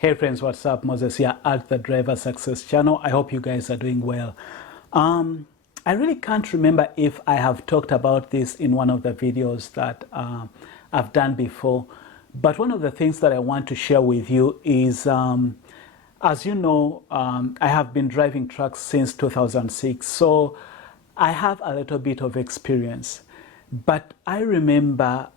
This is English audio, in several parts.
Hey friends, what's up? Moses here at the Driver Success Channel. I hope you guys are doing well. I really can't remember if I have talked about this in one of the videos that I've done before, but one of the things that I want to share with you is, as you know, I have been driving trucks since 2006, so I have a little bit of experience. But I remember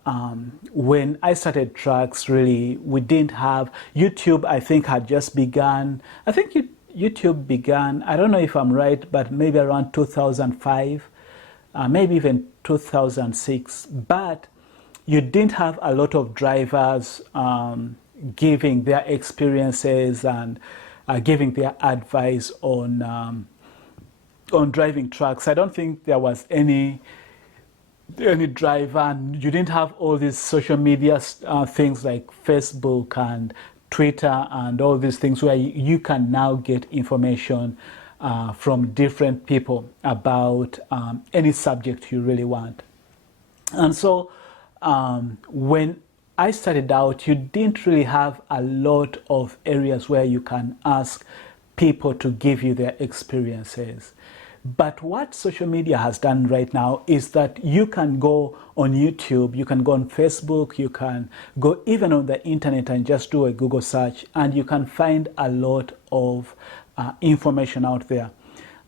when I started trucks, really, we didn't have YouTube. I think had just begun. I think YouTube began, I don't know if I'm right, but maybe around 2005, maybe even 2006. But you didn't have a lot of drivers giving their experiences and giving their advice on driving trucks. I don't think there was any driver, and you didn't have all these social media things like Facebook and Twitter and all these things where you can now get information from different people about any subject you really want. And so when I started out, you didn't really have a lot of areas where you can ask people to give you their experiences. But what social media has done right now is that you can go on YouTube, you can go on Facebook, you can go even on the internet and just do a Google search, and you can find a lot of information out there.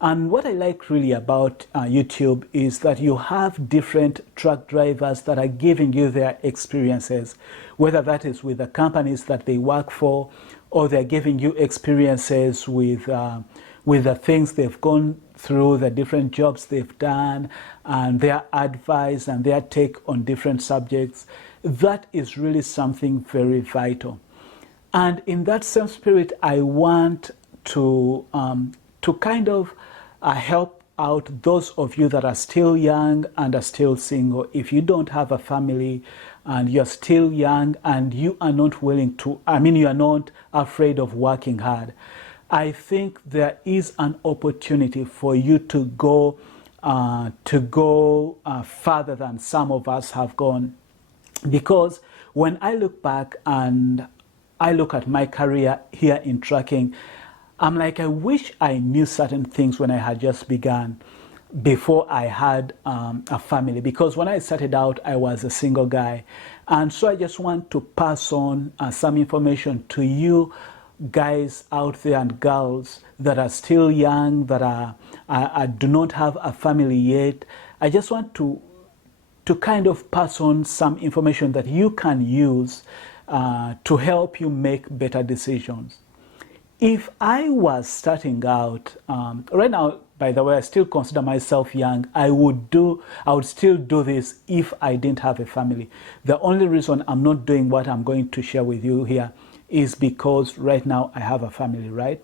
And what I like really about YouTube is that you have different truck drivers that are giving you their experiences, whether that is with the companies that they work for, or they're giving you experiences with the things they've gone through, the different jobs they've done, and their advice and their take on different subjects. That is really something very vital. And in that same spirit, I want to kind of help out those of you that are still young and are still single. If you don't have a family and you're still young and you are not willing to, you are not afraid of working hard, I think there is an opportunity for you to go further than some of us have gone. Because when I look back and I look at my career here in trucking, I'm like, I wish I knew certain things when I had just begun, before I had a family. Because when I started out, I was a single guy. And so I just want to pass on some information to you guys out there and girls that are still young, that do not have a family yet. I just want to kind of pass on some information that you can use to help you make better decisions. If I was starting out, right now, by the way, I still consider myself young. I would still do this if I didn't have a family. The only reason I'm not doing what I'm going to share with you here is because right now I have a family, right?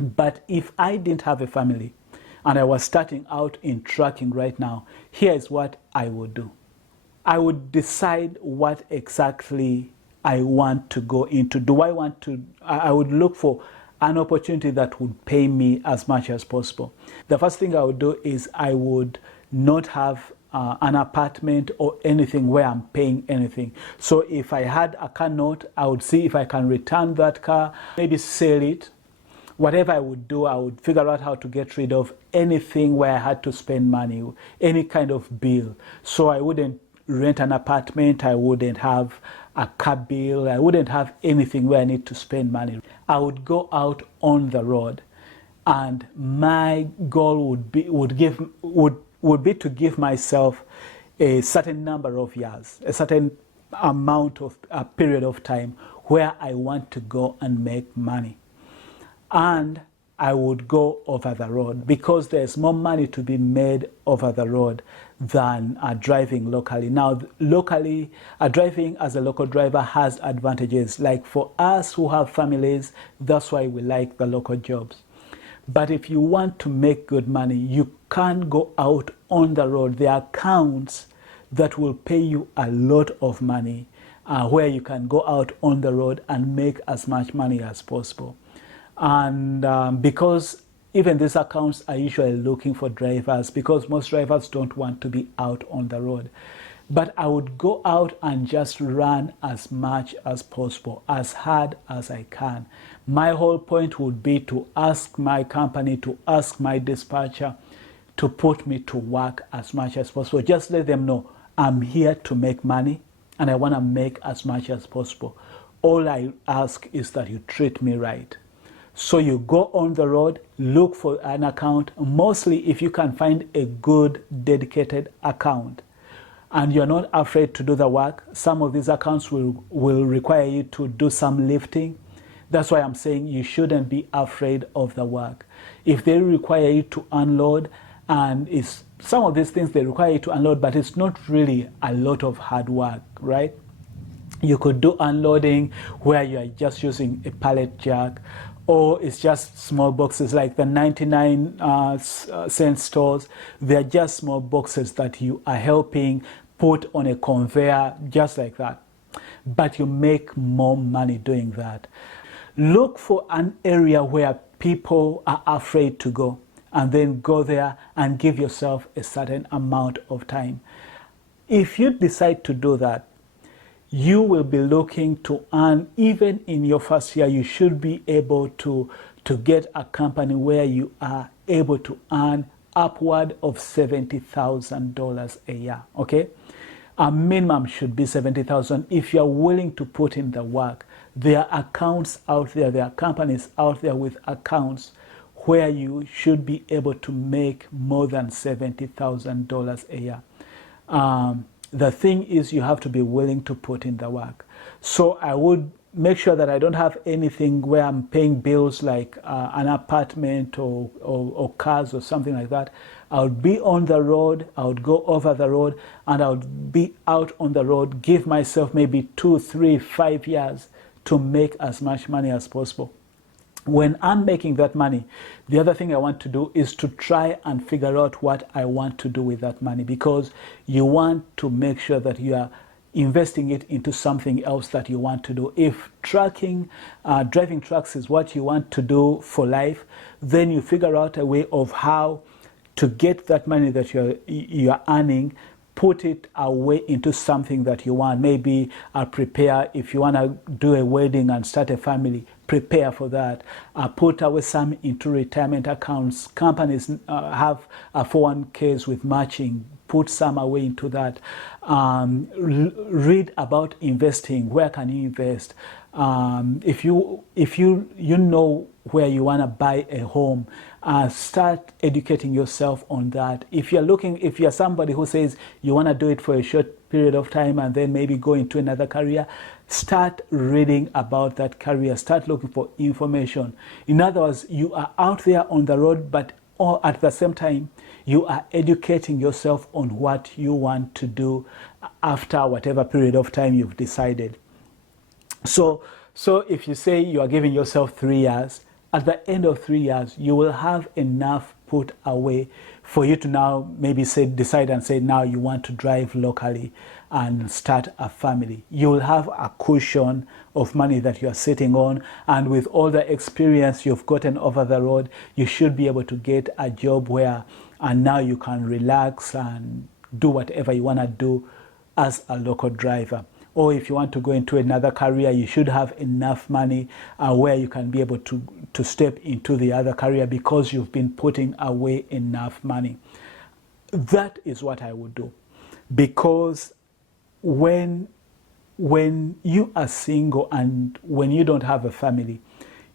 But if I didn't have a family and I was starting out in trucking right now, here's what I would do. I would decide what exactly I want to go into. I would look for an opportunity that would pay me as much as possible. The first thing I would do is I would not have an apartment or anything where I'm paying anything. So if I had a car note, I would see if I can return that car, maybe sell it. Whatever I would do, I would figure out how to get rid of anything where I had to spend money, any kind of bill. So I wouldn't rent an apartment, I wouldn't have a car bill, I wouldn't have anything where I need to spend money. I would go out on the road, and my goal would be to give myself a certain number of years, a certain amount of a period of time where I want to go and make money. And I would go over the road because there's more money to be made over the road than driving locally. Now, locally, driving as a local driver has advantages. Like for us who have families, that's why we like the local jobs. But if you want to make good money, you can't go out on the road. There are accounts that will pay you a lot of money where you can go out on the road and make as much money as possible. And because even these accounts are usually looking for drivers, because most drivers don't want to be out on the road. but I would go out and just run as much as possible, as hard as I can. My whole point would be to ask my company, to ask my dispatcher to put me to work as much as possible. Just let them know I'm here to make money and I want to make as much as possible. All I ask is that you treat me right. So you go on the road, look for an account, mostly if you can find a good dedicated account and you're not afraid to do the work. Some of these accounts will require you to do some lifting. That's why I'm saying you shouldn't be afraid of the work. If they require you to unload, and some of these things they require you to unload, but it's not really a lot of hard work, right? You could do unloading where you are just using a pallet jack, or it's just small boxes like the 99-cent stores. They're just small boxes that you are helping put on a conveyor, just like that. But you make more money doing that. Look for an area where people are afraid to go, and then go there and give yourself a certain amount of time. If you decide to do that, you will be looking to earn, even in your first year, you should be able to get a company where you are able to earn upward of $70,000 a year, okay? A minimum should be $70,000 if you're willing to put in the work. There are accounts out there, there are companies out there with accounts where you should be able to make more than $70,000 a year. The thing is you have to be willing to put in the work. So I would make sure that I don't have anything where I'm paying bills like an apartment or cars or something like that. I would be on the road, I would go over the road, and I would be out on the road, give myself maybe 2, 3, 5 years to make as much money as possible. When I'm making that money, the other thing I want to do is to try and figure out what I want to do with that money, because you want to make sure that you are investing it into something else that you want to do. If driving trucks is what you want to do for life, then you figure out a way of how to get that money that you're earning, put it away into something that you want. Maybe prepare, if you want to do a wedding and start a family, prepare for that. Put away some into retirement accounts. Companies have 401ks with matching. Put some away into that. Read about investing. Where can you invest? If you know where you want to buy a home, start educating yourself on that. If you're somebody who says you want to do it for a short period of time and then maybe go into another career, start reading about that career. Start looking for information. In other words, you are out there on the road, but at the same time, you are educating yourself on what you want to do after whatever period of time you've decided. So if you say you are giving yourself 3 years, at the end of 3 years, you will have enough put away for you to now maybe decide and say now you want to drive locally and start a family. You will have a cushion of money that you are sitting on, and with all the experience you've gotten over the road, you should be able to get a job where and now you can relax and do whatever you want to do as a local driver. Or if you want to go into another career, you should have enough money where you can be able to step into the other career because you've been putting away enough money. That is what I would do. Because when you are single and when you don't have a family,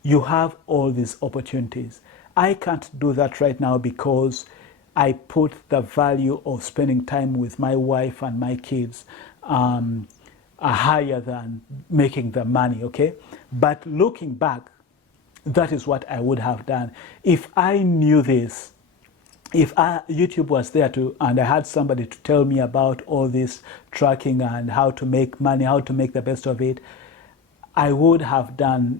you have all these opportunities. I can't do that right now because I put the value of spending time with my wife and my kids higher than making the money, okay? But looking back, that is what I would have done. If I knew this, if YouTube was there and I had somebody to tell me about all this tracking and how to make money, how to make the best of it, I would have done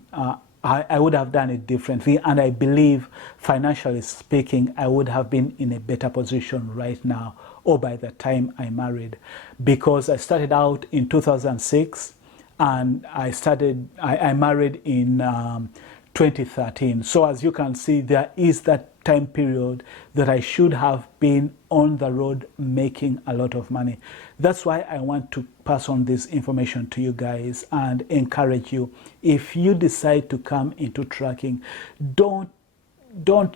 it differently, and I believe, financially speaking, I would have been in a better position right now, or by the time I married, because I started out in 2006 and I married in 2013. So as you can see, there is that time period that I should have been on the road making a lot of money. That's why I want to pass on this information to you guys and encourage you. If you decide to come into trucking, don't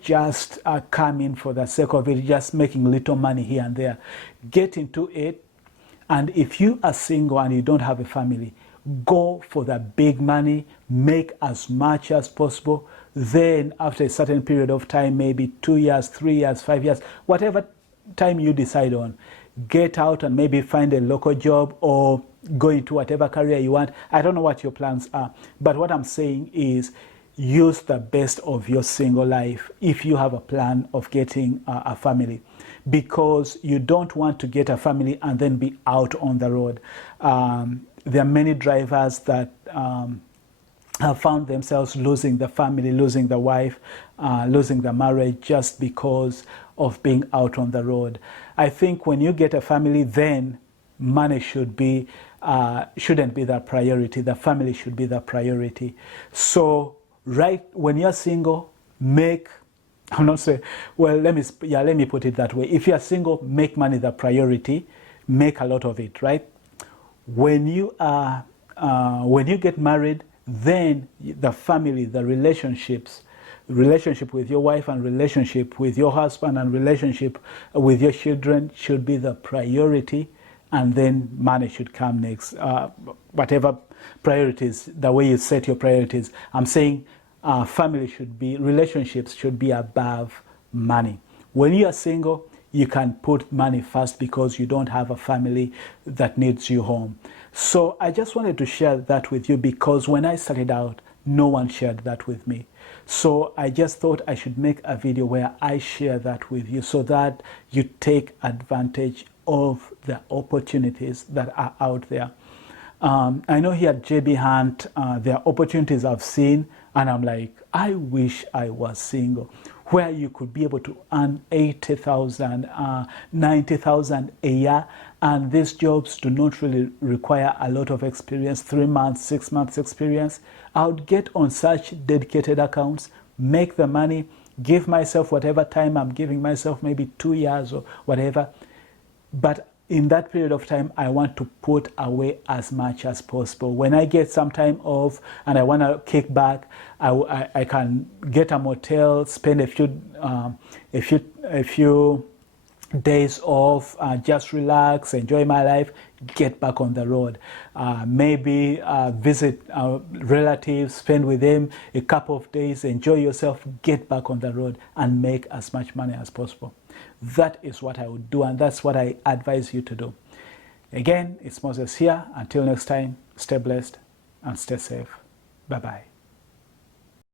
just come in for the sake of it, just making little money here and there. Get into it, and if you are single and you don't have a family, go for the big money, make as much as possible. Then after a certain period of time, maybe 2 years, 3 years, 5 years, whatever time you decide on, get out and maybe find a local job or go into whatever career you want. I don't know what your plans are, but what I'm saying is use the best of your single life if you have a plan of getting a family, because you don't want to get a family and then be out on the road. There are many drivers that have found themselves losing the family, losing the wife, losing the marriage just because of being out on the road. I think when you get a family, then money shouldn't be the priority. The family should be the priority. So right when you're single, I'm not saying, well, let me put it that way. If you're single, make money the priority, make a lot of it, right? When you get married, then the family, the relationship with your wife and relationship with your husband and relationship with your children should be the priority, and then money should come next. Whatever priorities, the way you set your priorities. I'm saying relationships should be above money. When you are single, you can put money first because you don't have a family that needs you home. So I just wanted to share that with you, because when I started out, no one shared that with me. So I just thought I should make a video where I share that with you so that you take advantage of the opportunities that are out there. I know here at JB Hunt, there are opportunities I've seen, and I'm like, I wish I was single, where you could be able to earn 80,000, 90,000 a year. And these jobs do not really require a lot of experience, 3 months, 6 months experience. I would get on such dedicated accounts, make the money, give myself whatever time I'm giving myself, maybe 2 years or whatever. But in that period of time, I want to put away as much as possible. When I get some time off and I want to kick back, I can get a motel, spend a few days off, just relax, enjoy my life, get back on the road. Maybe visit relatives, spend with them a couple of days, enjoy yourself, get back on the road and make as much money as possible. That is what I would do, and that's what I advise you to do. Again, it's Moses here. Until next time, stay blessed and stay safe. Bye-bye.